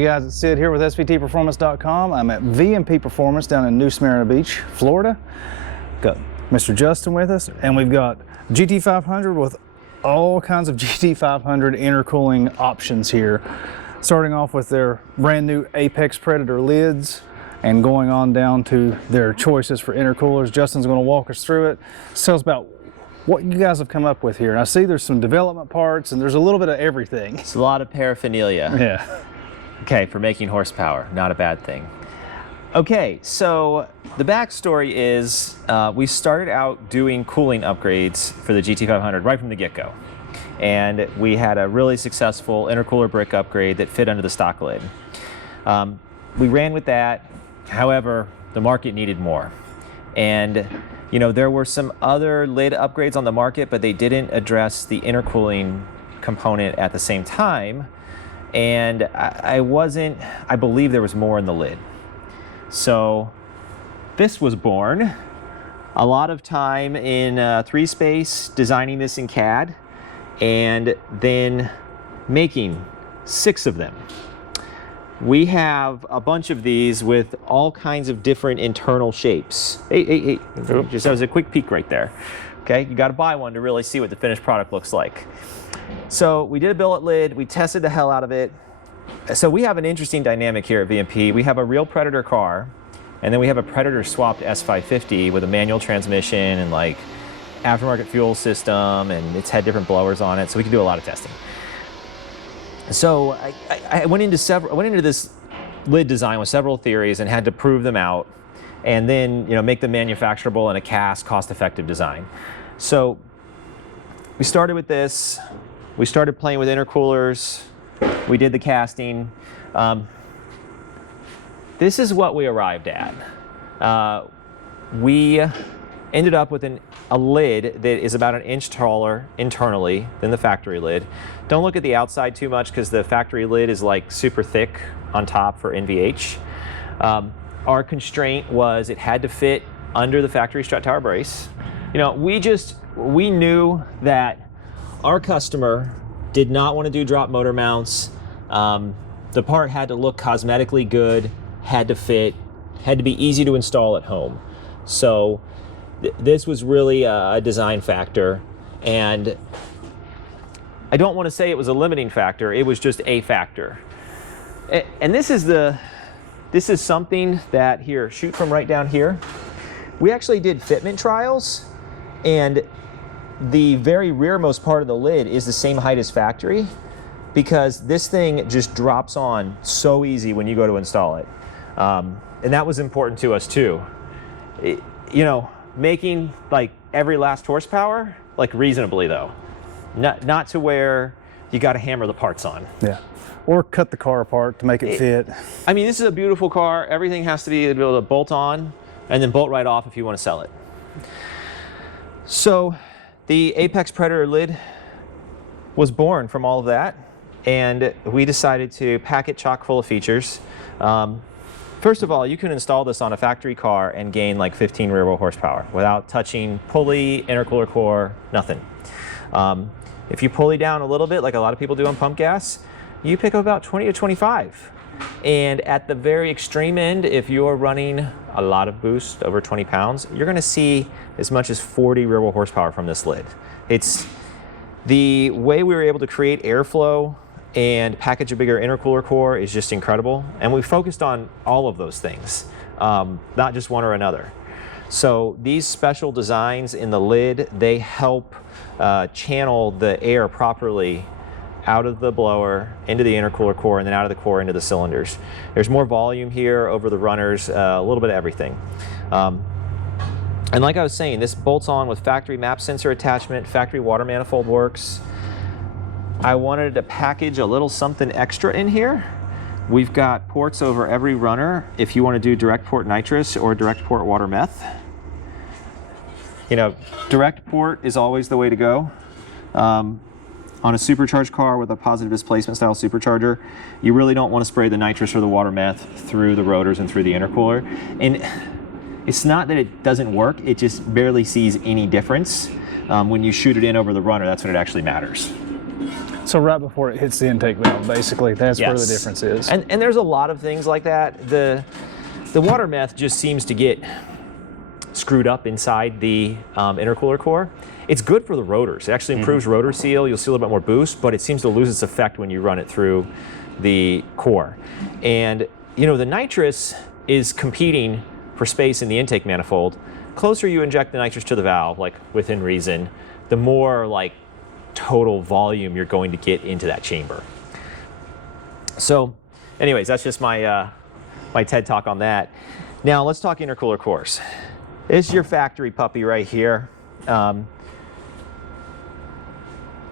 Hey guys, it's Sid here with SVTPerformance.com. I'm at VMP Performance down in New Smyrna Beach, Florida. Got Mr. Justin with us, and we've got GT500 with all kinds of GT500 intercooling options here. Starting off with their brand new Apex Predator lids and going on down to their choices for intercoolers. Justin's going to walk us through it. Tell us about what you guys have come up with here. And I see there's some development parts and there's a little bit of everything. It's a lot of paraphernalia. Yeah. Okay, for making horsepower, not a bad thing. Okay, so the backstory is we started out doing cooling upgrades for the GT500 right from the get-go. And we had a really successful intercooler brick upgrade that fit under the stock lid. We ran with that. However, the market needed more. And you know, there were some other lid upgrades on the market, but they didn't address the intercooling component at the same time. And I believe there was more in the lid. So this was born. A lot of time in 3-space designing this in CAD and then making 6 of them. We have a bunch of these with all kinds of different internal shapes. Hey. Just that was a quick peek right there. Okay, you got to buy one to really see what the finished product looks like. So we did a billet lid, we tested the hell out of it. So we have an interesting dynamic here at VMP. We have a real Predator car, and then we have a Predator swapped S550 with a manual transmission and like aftermarket fuel system, and it's had different blowers on it, so we can do a lot of testing. So I went into this lid design with several theories and had to prove them out, and then make them manufacturable in a cast, cost-effective design. So we started with this. We started playing with intercoolers. We did the casting. This is what we arrived at. We ended up with a lid that is about 1 inch taller internally than the factory lid. Don't look at the outside too much because the factory lid is like super thick on top for NVH. Our constraint was it had to fit under the factory strut tower brace. We knew that our customer did not want to do drop motor mounts. The part had to look cosmetically good, had to fit, had to be easy to install at home. So this was really a design factor, and I don't want to say it was a limiting factor, it was just a factor. And this is something that, here, shoot from right down here. We actually did fitment trials, and the very rearmost part of the lid is the same height as factory because this thing just drops on so easy when you go to install it. And that was important to us too. Making like every last horsepower, like reasonably though. Not to where you got to hammer the parts on. Yeah. Or cut the car apart to make it fit. I mean, this is a beautiful car. Everything has to be able to bolt on and then bolt right off if you want to sell it. So the Apex Predator lid was born from all of that, and we decided to pack it chock full of features. First of all, you can install this on a factory car and gain like 15 rear wheel horsepower without touching pulley, intercooler core, nothing. If you pulley down a little bit, like a lot of people do on pump gas, you pick up about 20 to 25. And at the very extreme end, if you're running a lot of boost, over 20 pounds, you're gonna see as much as 40 rear wheel horsepower from this lid. It's the way we were able to create airflow and package a bigger intercooler core is just incredible. And we focused on all of those things, not just one or another. So these special designs in the lid, they help channel the air properly out of the blower into the intercooler core and then out of the core into the cylinders. There's more volume here over the runners, a little bit of everything. And like I was saying, this bolts on with factory map sensor attachment, factory water manifold works. I wanted to package a little something extra in here. We've got ports over every runner if you want to do direct port nitrous or direct port water meth. Direct port is always the way to go. On a supercharged car with a positive displacement style supercharger, you really don't want to spray the nitrous or the water meth through the rotors and through the intercooler. And it's not that it doesn't work, it just barely sees any difference. When you shoot it in over the runner, that's when it actually matters. So right before it hits the intake valve, basically, that's where the difference is. And there's a lot of things like that. The water meth just seems to get screwed up inside the intercooler core. It's good for the rotors. It actually improves rotor seal. You'll see a little bit more boost, but it seems to lose its effect when you run it through the core. And you know, the nitrous is competing for space in the intake manifold. Closer you inject the nitrous to the valve, like within reason, the more like total volume you're going to get into that chamber. So anyways, that's just my my TED talk on that. Now let's talk intercooler cores. This is your factory puppy right here. I'm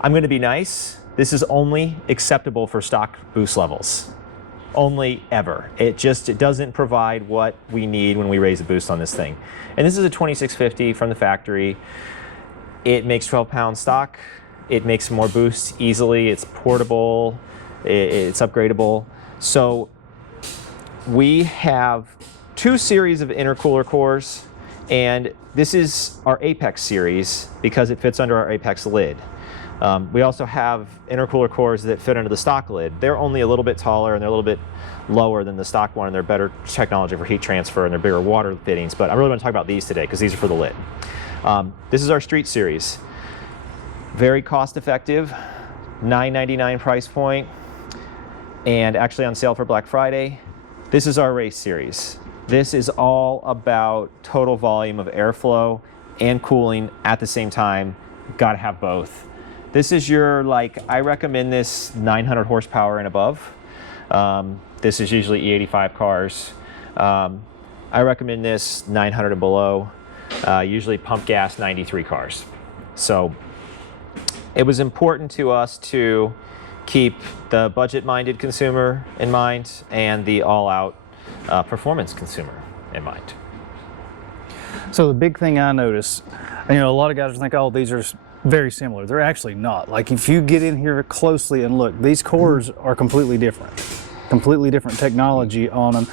going to be nice. This is only acceptable for stock boost levels. Only ever. It doesn't provide what we need when we raise the boost on this thing. And this is a 2650 from the factory. It makes 12 pound stock. It makes more boosts easily. It's portable. It's upgradable. So we have 2 series of intercooler cores, and this is our Apex series because it fits under our Apex lid. We also have intercooler cores that fit under the stock lid. They're only a little bit taller and they're a little bit lower than the stock one, and they're better technology for heat transfer and they're bigger water fittings, but I really want to talk about these today because these are for the lid. This is our Street series. Very cost effective, $9.99 price point, and actually on sale for Black Friday. This is our Race series. This is all about total volume of airflow and cooling at the same time. Got to have both. This is your, like, I recommend this 900 horsepower and above. This is usually E85 cars. I recommend this 900 and below, usually pump gas 93 cars. So it was important to us to keep the budget-minded consumer in mind and the all-out performance consumer in mind. So the big thing I notice, you know, a lot of guys think, oh, these are very similar. They're actually not. Like, if you get in here closely and look, these cores are completely different technology on them.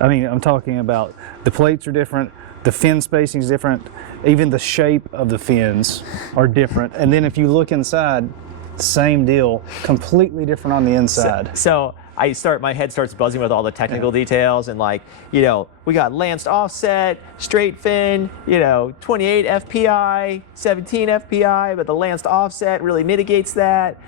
I mean, I'm talking about the plates are different, the fin spacing is different, even the shape of the fins are different. And then if you look inside, same deal, completely different on the inside. So my head starts buzzing with all the technical details, and, like, you know, we got lanced offset, straight fin, you know, 28 FPI, 17 FPI, but the lanced offset really mitigates that.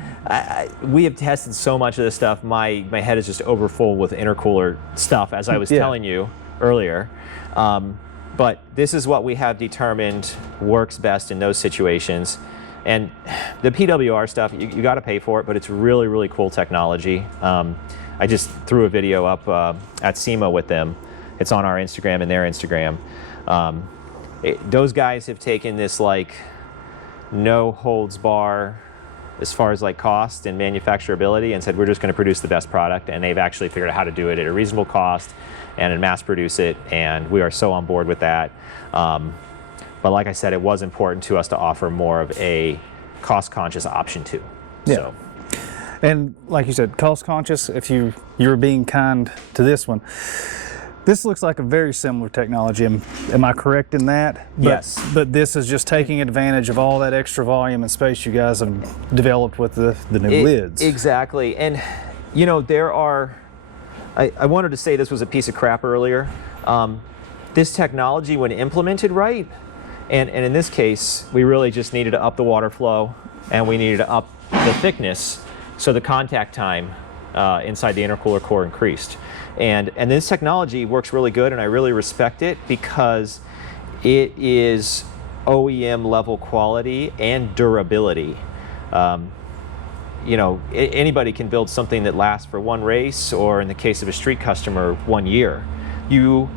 We have tested so much of this stuff. My head is just overfull with intercooler stuff, as I was telling you earlier. But this is what we have determined works best in those situations. And the PWR stuff, you got to pay for it, but it's really, really cool technology. I just threw a video up at SEMA with them. It's on our Instagram and their Instagram. Those guys have taken this, like, no holds bar as far as, like, cost and manufacturability, and said we're just going to produce the best product, and they've actually figured out how to do it at a reasonable cost and mass produce it, and we are so on board with that. But like I said, it was important to us to offer more of a cost-conscious option too. Yeah. So. And like you said, cost-conscious, if you're being kind to this one. This looks like a very similar technology. Am I correct in that? Yes. But this is just taking advantage of all that extra volume and space you guys have developed with the new lids. Exactly. And, you know, there are, I wanted to say this was a piece of crap earlier. This technology, when implemented right, and in this case, we really just needed to up the water flow, and we needed to up the thickness, so the contact time inside the intercooler core increased. And this technology works really good, and I really respect it because it is OEM level quality and durability. You know, anybody can build something that lasts for one race, or in the case of a street customer, 1 year. You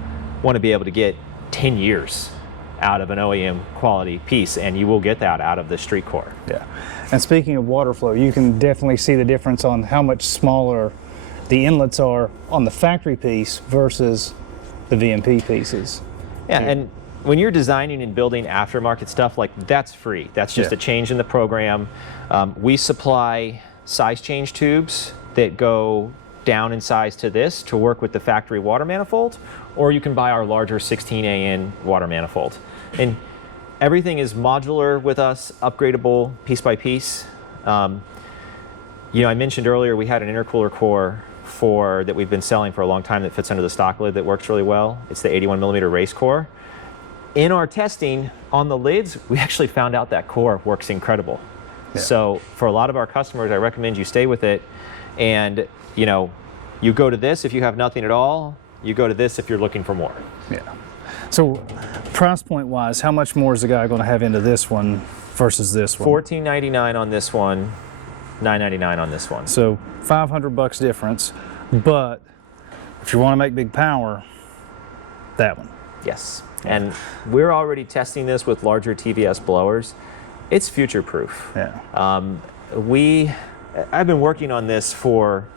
want to be able to get 10 years out of an OEM quality piece, and you will get that out of the street core. Yeah. And speaking of water flow, you can definitely see the difference on how much smaller the inlets are on the factory piece versus the VMP pieces. Yeah, and when you're designing and building aftermarket stuff, like, that's free. That's just a change in the program. We supply size change tubes that go down in size to this to work with the factory water manifold, or you can buy our larger 16AN water manifold. And everything is modular with us, upgradable piece by piece. you know, I mentioned earlier we had an intercooler core that we've been selling for a long time that fits under the stock lid that works really well. It's the 81 millimeter race core. In our testing on the lids, we actually found out that core works incredible. Yeah. So for a lot of our customers, I recommend you stay with it. And you know, you go to this if you have nothing at all. You go to this if you're looking for more. Yeah. So price point wise, how much more is the guy going to have into this one versus this one? $14.99 on this one, $9.99 on this one. So $500 difference. But if you want to make big power, that one. Yes. And we're already testing this with larger TVS blowers. It's future proof. Yeah. I've been working on this for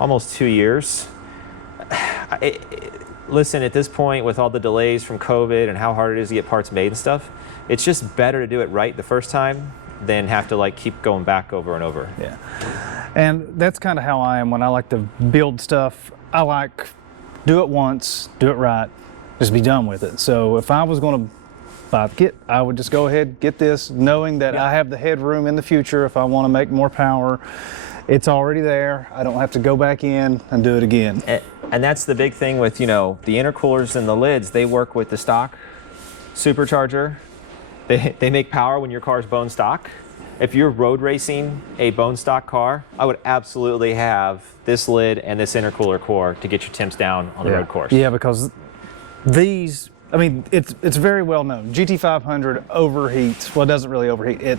almost 2 years. Listen, at this point, with all the delays from COVID and how hard it is to get parts made and stuff, it's just better to do it right the first time than have to like keep going back over and over. Yeah. And that's kind of how I am when I like to build stuff. I like do it once, do it right, just be done with it. So if I was going to buy the kit, I would just go ahead, get this, knowing that I have the headroom in the future if I want to make more power. It's already there. I don't have to go back in and do it again. And that's the big thing with, you know, the intercoolers and the lids. They work with the stock supercharger. They make power when your car's bone stock. If you're road racing a bone stock car, I would absolutely have this lid and this intercooler core to get your temps down on the road course. Yeah, because these, I mean, it's very well known. GT500 overheats. Well, it doesn't really overheat.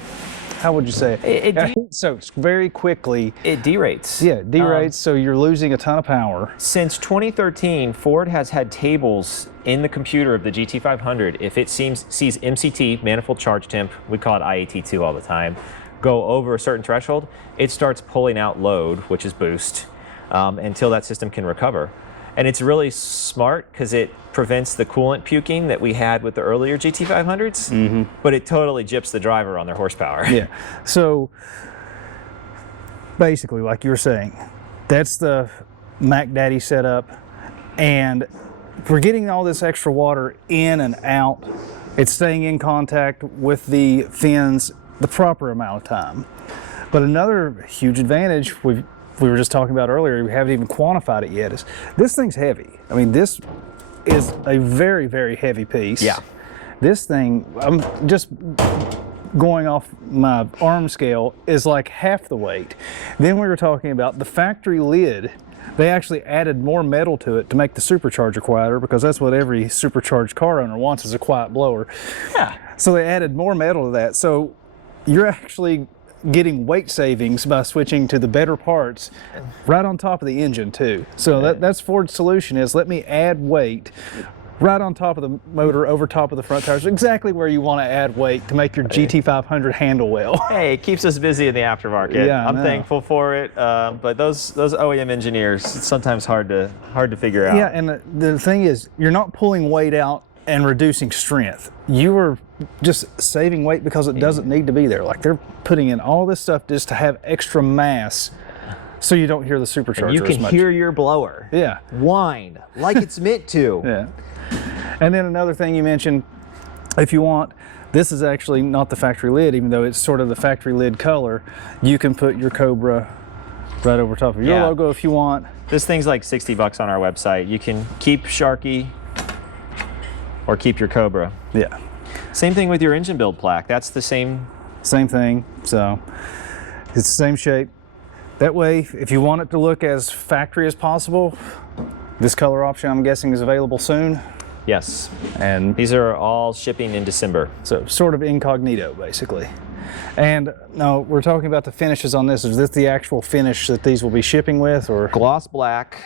How would you say it? It heat soaks very quickly. It derates. Yeah, it derates, so you're losing a ton of power. Since 2013, Ford has had tables in the computer of the GT500. If it sees MCT, manifold charge temp, we call it IAT2 all the time, go over a certain threshold, it starts pulling out load, which is boost, until that system can recover. And it's really smart because it prevents the coolant puking that we had with the earlier GT500s, but it totally gyps the driver on their horsepower. Yeah, so basically, like you were saying, that's the Mac Daddy setup, and we're getting all this extra water in and out. It's staying in contact with the fins the proper amount of time. But another huge advantage we were just talking about earlier, we haven't even quantified it yet, is this thing's heavy. I mean, this is a very, very heavy piece. Yeah. This thing, I'm just going off my arm scale, is like half the weight. Then we were talking about the factory lid. They actually added more metal to it to make the Supercharger Quieter, because that's what every supercharged car owner wants, is a quiet blower. Yeah. So they added more metal to that. So you're actually getting weight savings by switching to the better parts right on top of the engine too. So that's Ford's solution, is let me add weight right on top of the motor, over top of the front tires, exactly where you want to add weight to make your GT500 handle well. Hey, it keeps us busy in the aftermarket. Yeah, I'm thankful for it, but those OEM engineers, it's sometimes hard to figure out. Yeah, and the thing is, you're not pulling weight out and reducing strength. You are just saving weight because it doesn't need to be there. Like, they're putting in all this stuff just to have extra mass so you don't hear the supercharger and you can as much. hear your blower whine like it's meant to. Yeah. And then another thing you mentioned, if you want, this is actually not the factory lid, even though it's sort of the factory lid color. You can put your Cobra right over top of your logo if you want. This thing's like $60 on our website. You can keep Sharky or keep your Cobra. Yeah. Same thing with your engine build plaque. That's the same thing. So it's the same shape. That way, if you want it to look as factory as possible, this color option, I'm guessing, is available soon. Yes. And these are all shipping in December. So sort of incognito, basically. And now we're talking about the finishes on this. Is this the actual finish that these will be shipping with, or? Gloss black,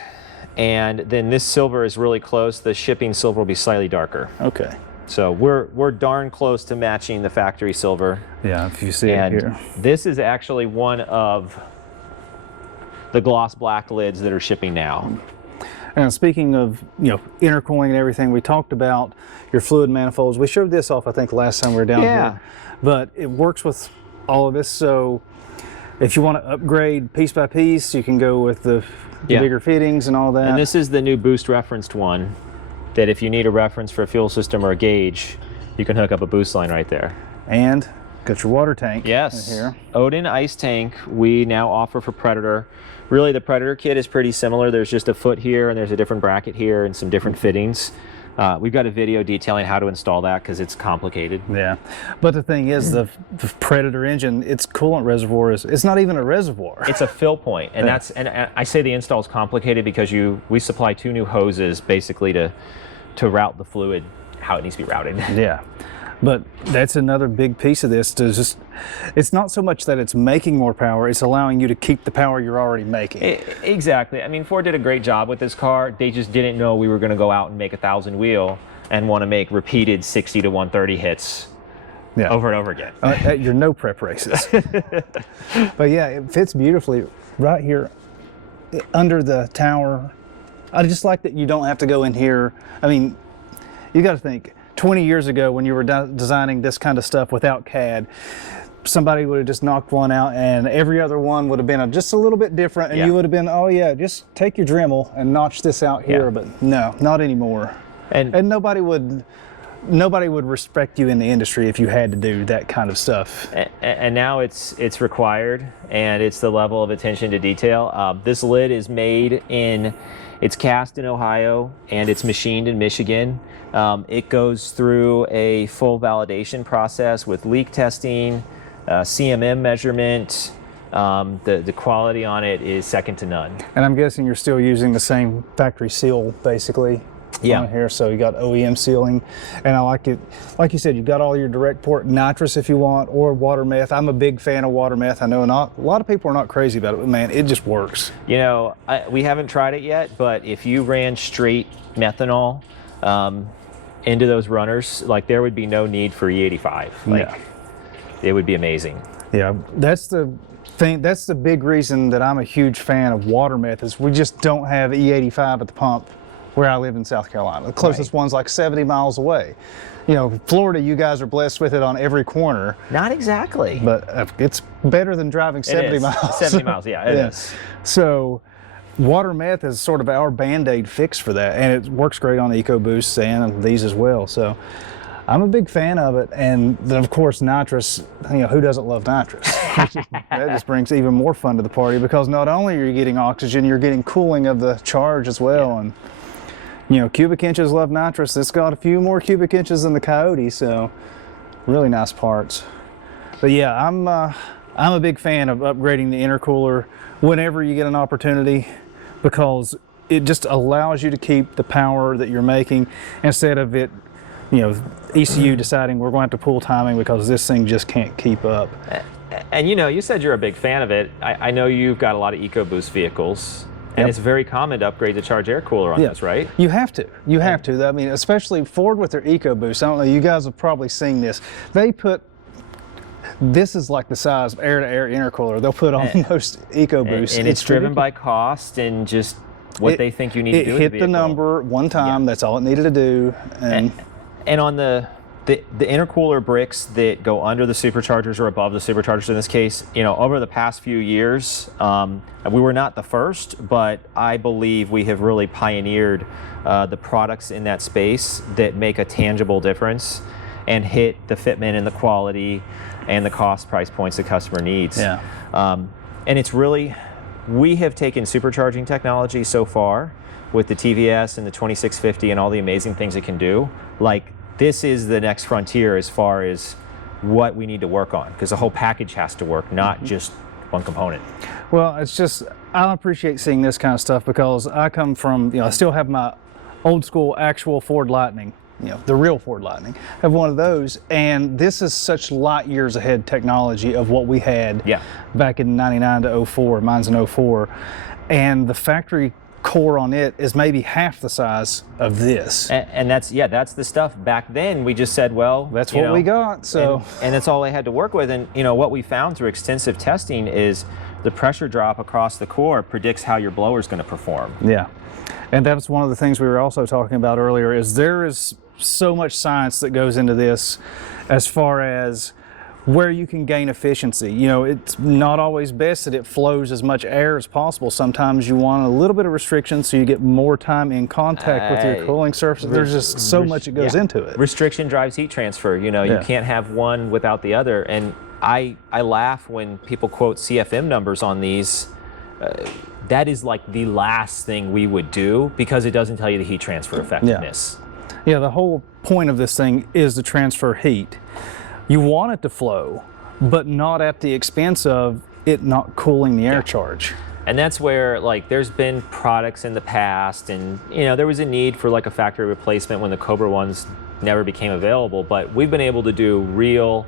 and then this silver is really close. The shipping silver will be slightly darker. Okay. So we're darn close to matching the factory silver. Yeah, if you see it here. This is actually one of the gloss black lids that are shipping now. And speaking of, intercooling and everything, we talked about your fluid manifolds. We showed this off, I think, last time we were down here. But it works with all of this. So if you want to upgrade piece by piece, you can go with the bigger fittings and all that. And this is the new boost referenced one, that if you need a reference for a fuel system or a gauge, you can hook up a boost line right there. And Got your water tank. Yes. in here. Odin ice tank we now offer for Predator. Really, the Predator kit is pretty similar. There's just a foot here, and there's a different bracket here, and some different fittings. We've got a video detailing how to install that because it's complicated. Yeah, but the thing is, the Predator engine, its coolant reservoir it's not even a reservoir. It's a fill point, and and I say the install is complicated because we supply 2 new hoses basically to route the fluid how it needs to be routed. Yeah, but that's another big piece of this. It's not so much that it's making more power; it's allowing you to keep the power you're already making. Exactly. I mean, Ford did a great job with this car. They just didn't know we were going to go out and make 1,000 wheel and want to make repeated 60 to 130 hits over and over again. At your no prep races. But yeah, it fits beautifully right here under the tower. I just like that you don't have to go in here. I mean, you got to think 20 years ago when you were designing this kind of stuff without CAD, somebody would have just knocked one out and every other one would have been just a little bit different, and you would have been, oh yeah, just take your Dremel and notch this out here. But no, not anymore. And nobody would respect you in the industry if you had to do that kind of stuff. And now it's required, and it's the level of attention to detail. This lid is it's cast in Ohio, and it's machined in Michigan. It goes through a full validation process with leak testing, CMM measurement. The quality on it is second to none. And I'm guessing you're still using the same factory seal, basically. On here, so you got OEM sealing, and I like it. Like you said, you've got all your direct port nitrous if you want, or water meth. I'm a big fan of water meth. I know a lot of people are not crazy about it, but man, it just works. You know, we haven't tried it yet, but if you ran straight methanol into those runners, like, there would be no need for E85. Like, it would be amazing. Yeah, that's the thing. That's the big reason that I'm a huge fan of water meth, is we just don't have E85 at the pump where I live in South Carolina. The closest one's like 70 miles away. You know, Florida, you guys are blessed with it on every corner. Not exactly. But it's better than driving 70 miles. 70 miles, yeah, it is. So water meth is sort of our Band-Aid fix for that, and it works great on EcoBoosts and these as well. So I'm a big fan of it, and then of course nitrous, you know, who doesn't love nitrous? That just brings even more fun to the party, because not only are you getting oxygen, you're getting cooling of the charge as well. And you know, cubic inches love nitrous. It's got a few more cubic inches than the Coyote, so really nice parts. But yeah, I'm a big fan of upgrading the intercooler whenever you get an opportunity, because it just allows you to keep the power that you're making instead of it, you know, ECU deciding we're going to have to pull timing because this thing just can't keep up. And you know, you said you're a big fan of it. I know you've got a lot of EcoBoost vehicles. And it's very common to upgrade the charge air cooler on this, right? You have to. You have to. I mean, especially Ford with their EcoBoost. I don't know, you guys have probably seen this. They put, this is like the size of air-to-air intercooler. They'll put on most EcoBoosts. And it's driven by cost and just what they think you need to do with the vehicle. It hit the number one time. That's all it needed to do. And on the intercooler bricks that go under the superchargers or above the superchargers in this case, you know, over the past few years, we were not the first, but I believe we have really pioneered the products in that space that make a tangible difference and hit the fitment and the quality and the cost price points the customer needs. Yeah. And it's really, we have taken supercharging technology so far with the TVS and the 2650 and all the amazing things it can do. Like, this is the next frontier as far as what we need to work on, because the whole package has to work, not just one component. Well, it's just, I appreciate seeing this kind of stuff because I come from, you know, I still have my old school actual Ford Lightning, you know, the real Ford Lightning. I have one of those, and this is such light years ahead technology of what we had back in 99 to 04, mine's in 04, and the factory core on it is maybe half the size of this. And that's the stuff. Back then we just said, well, that's what we got. So and that's all they had to work with. And you know what we found through extensive testing is the pressure drop across the core predicts how your blower is going to perform. Yeah, and that's one of the things we were also talking about earlier, is there is so much science that goes into this as far as where you can gain efficiency. You know, it's not always best that it flows as much air as possible. Sometimes you want a little bit of restriction so you get more time in contact with your cooling surface. There's just so much that goes into it. Restriction drives heat transfer. You know, you can't have one without the other. And I laugh when people quote CFM numbers on these. That is like the last thing we would do because it doesn't tell you the heat transfer effectiveness. Yeah, the whole point of this thing is to transfer heat. You want it to flow, but not at the expense of it not cooling the air charge. And that's where, like, there's been products in the past, and you know, there was a need for like a factory replacement when the Cobra ones never became available, but we've been able to do real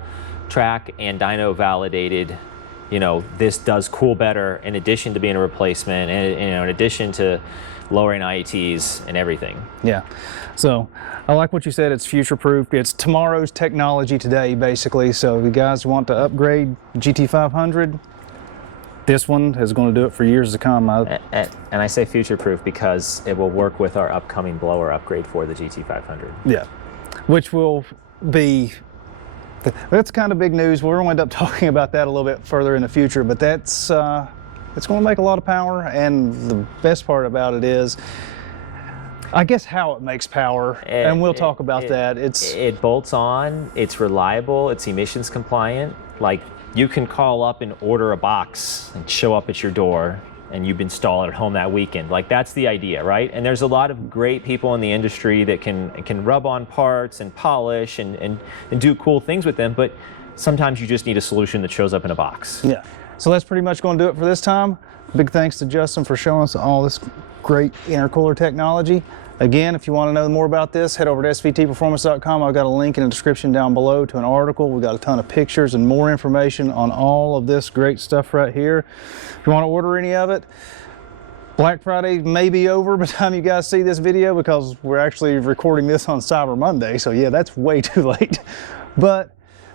track and dyno validated, you know, this does cool better in addition to being a replacement, and you know, in addition to lowering IETs and everything. Yeah, so I like what you said, it's future-proof. It's tomorrow's technology today, basically. So if you guys want to upgrade GT500, this one is going to do it for years to come. And I say future-proof because it will work with our upcoming blower upgrade for the GT500. Yeah, which will be, that's kind of big news. We're going to end up talking about that a little bit further in the future, but that's, it's going to make a lot of power, and the best part about it is, I guess, how it makes power, and we'll talk about that. It bolts on, it's reliable, it's emissions compliant. Like, you can call up and order a box and show up at your door, and you've installed it at home that weekend. Like, that's the idea, right? And there's a lot of great people in the industry that can rub on parts and polish and do cool things with them, but sometimes you just need a solution that shows up in a box. Yeah. So that's pretty much going to do it for this time. Big thanks to Justin for showing us all this great intercooler technology. Again, if you want to know more about this, head over to SVTPerformance.com. I've got a link in the description down below to an article. We've got a ton of pictures and more information on all of this great stuff right here. If you want to order any of it, Black Friday may be over by the time you guys see this video because we're actually recording this on Cyber Monday. So yeah, that's way too late. But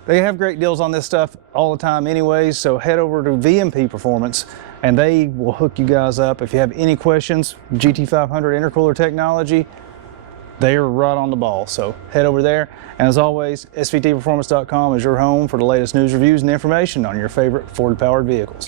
they have great deals on this stuff all the time anyways, so head over to VMP Performance and they will hook you guys up. If you have any questions, GT500 intercooler technology, they are right on the ball, so head over there. And as always, SVTPerformance.com is your home for the latest news, reviews, and information on your favorite Ford-powered vehicles.